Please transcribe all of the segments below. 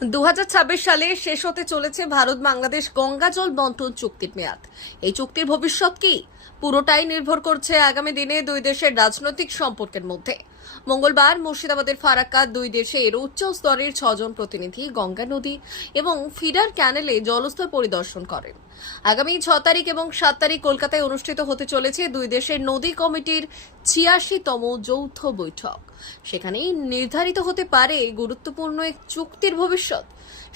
2026 সালে শেষ হতে চলেছে ভারত বাংলাদেশ গঙ্গা জল বন্টন চুক্তির মেয়াদ। এই চুক্তির ভবিষ্যৎ কি? পুরোটাই নির্ভর করছে আগামী দিনে দুই দেশের রাজনৈতিক সম্পর্কের মধ্যে। মঙ্গলবার মুর্শিদাবাদের ফারাক্কা দুই দেশের উচ্চ স্তরের 6 জন প্রতিনিধি গঙ্গা নদী এবং ফিডার ক্যানেলে জলস্তর পরিদর্শন করেন। আগামী 6 তারিখ এবং 7 তারিখ কলকাতায় অনুষ্ঠিত হতে চলেছে দুই দেশের নদী কমিটির 86তম যৌথ বৈঠক। সেখানেই নির্ধারিত হতে পারে গুরুত্বপূর্ণ এক চুক্তির ভবিষ্যৎ।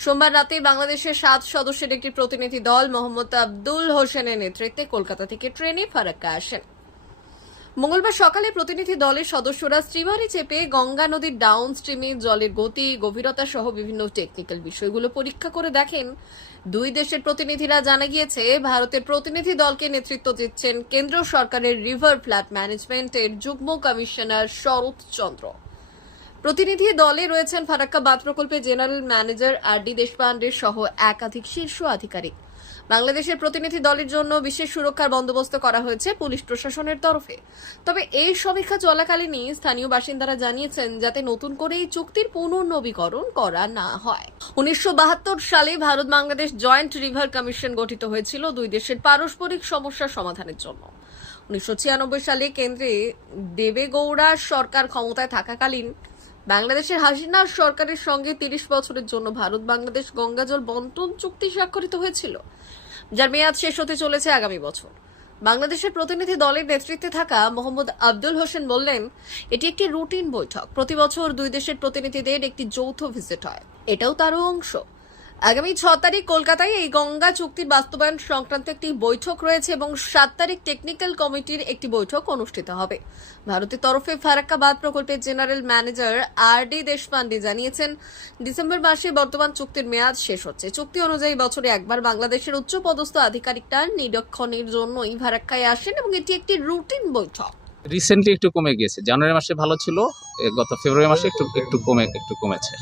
সোমবার রাতে বাংলাদেশের 7 সদস্যের একটি প্রতিনিধি দল মোহাম্মদ আব্দুল হোসেনের নেতৃত্বে কলকাতা থেকে ট্রেনে ফারাক্কা আসেন। মঙ্গলবার সকালে প্রতিনিধি দলের সদস্যরা স্টিমারে চেপে গঙ্গা নদীর ডাউন স্ট্রিমে জলের গতি, গভীরতা সহ বিভিন্ন টেকনিক্যাল বিষয়গুলো পরীক্ষা করে দেখেন। দুই দেশের প্রতিনিধিরা জানা গিয়েছে, ভারতের প্রতিনিধি দলকে নেতৃত্ব দিচ্ছেন কেন্দ্র সরকারের রিভার ফ্ল্যাট ম্যানেজমেন্টের যুগ্ম কমিশনার শরৎ চন্দ্র। প্রতিনিধি দলে রয়েছেন ফারাক্কা বাঁধ প্রকল্পের জেনারেল ম্যানেজার আর.ডি. দেশপান্ডে সহ একাধিক শীর্ষ আধিকারিক। বাংলাদেশের প্রতিনিধি দলের জন্য বিশেষ সুরক্ষার বন্দোবস্ত করা হয়েছে পুলিশ প্রশাসনের তরফে। তবে এই সমীক্ষা চলাকালীনই স্থানীয় বাসিন্দারা জানিয়েছেন, যাতে নতুন করে এই চুক্তির পুনর্নবীকরণ করা না হয়। 1972 সালে Bharat Bangladesh joint river commission গঠিত হয়েছিল দুই দেশের পারস্পরিক সমস্যা সমাধানের জন্য। 1996 সালে কেন্দ্রে দেবেগৌড়া সরকার ক্ষমতায় থাকাকালীন বাংলাদেশের হাসিনা সরকারের সঙ্গে 30 বছরের জন্য ভারত বাংলাদেশ গঙ্গা জল বন্টন চুক্তি স্বাক্ষরিত হয়েছিল, যার মেয়াদ শেষ হতে চলেছে আগামী বছর। বাংলাদেশের প্রতিনিধি দলের নেতৃত্বে থাকা মোহাম্মদ আব্দুল হোসেন বললেন, এটি একটি রুটিন বৈঠক। প্রতি বছর দুই দেশের প্রতিনিধিদের একটি যৌথ ভিজিট হয়, এটাও তারও অংশ। আগামী 6 তারিখ কলকাতায় এই গঙ্গা চুক্তির বাস্তবায়ন সংক্রান্ত একটি বৈঠক রয়েছে এবং 7 তারিখ টেকনিক্যাল কমিটির একটি বৈঠক অনুষ্ঠিত হবে। ভারতের তরফে ফারাক্কা বাঁধ প্রকল্পের জেনারেল ম্যানেজার আর.ডি. দেশপান্ডে জানিয়েছেন, ডিসেম্বর মাসে বর্তমান চুক্তির মেয়াদ শেষ হচ্ছে। চুক্তি অনুযায়ী বছরে একবার বাংলাদেশের উচ্চপদস্থ আধিকারিকরা নিরীক্ষণের জন্যই ফারাক্কায় আসেন এবং এটি একটি রুটিন বৈঠক। রিসেন্টলি একটু কমে গিয়েছে। জানুয়ারি মাসে ভালো ছিল, গত ফেব্রুয়ারি মাসে একটু কমেছে।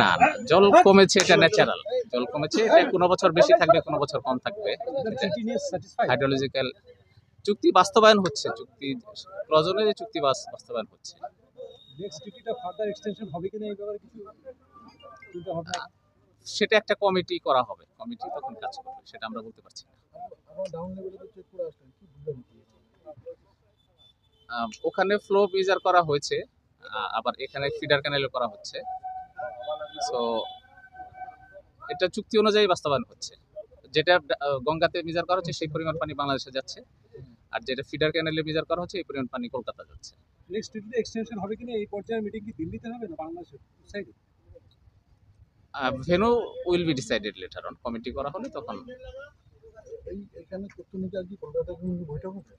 না, জল কমেছে, এটা ন্যাচারাল। জল কমেছে, এটা কোনো বছর বেশি থাকবে, কোনো বছর কম থাকবে। হাইড্রোলজিক্যাল চুক্তি বাস্তবায়ন হচ্ছে, চুক্তি প্রয়োজনে যে চুক্তি বাস্তবায়ন হচ্ছে। সেটা একটা কমিটি করা হবে, কমিটি তখন কাজ করবে, সেটা আমরা বলতে পারছি না। ওখানে ফ্লো মেজার করা হয়েছে, আবার এখানে ফিডার ক্যানেলও করা হচ্ছে। সো এটা চুক্তি অনুযায়ী বাস্তবায়ন হচ্ছে। যেটা গঙ্গাতে মেজার করা হচ্ছে সেই পরিমাণ পানি বাংলাদেশে যাচ্ছে, আর যেটা ফিডার ক্যানেলে মেজার করা হচ্ছে এই পরিমাণ পানি কলকাতা যাচ্ছে। নেক্সট উইকে এক্সটেনশন হবে কিনা, এই পর্যায়ে মিটিং কি দিল্লিতে হবে না বাংলাদেশের সাইডে? Venue will be decided letter on. Committee করা হলে তখন এখানে প্রতিনিধি আজকে কলকাতায় বৈঠক হবে।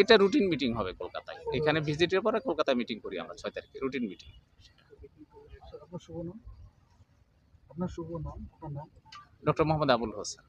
এটা রুটিন মিটিং হবে কলকাতায়। এখানে ভিজিটের পরে কলকাতায় মিটিং করি আমরা 6 তারিখে, রুটিন মিটিং। আপনার শুভ নাম? আপনার শুভ নাম? আপনার নাম? ডক্টর মোহাম্মদ আবুল হোসেন।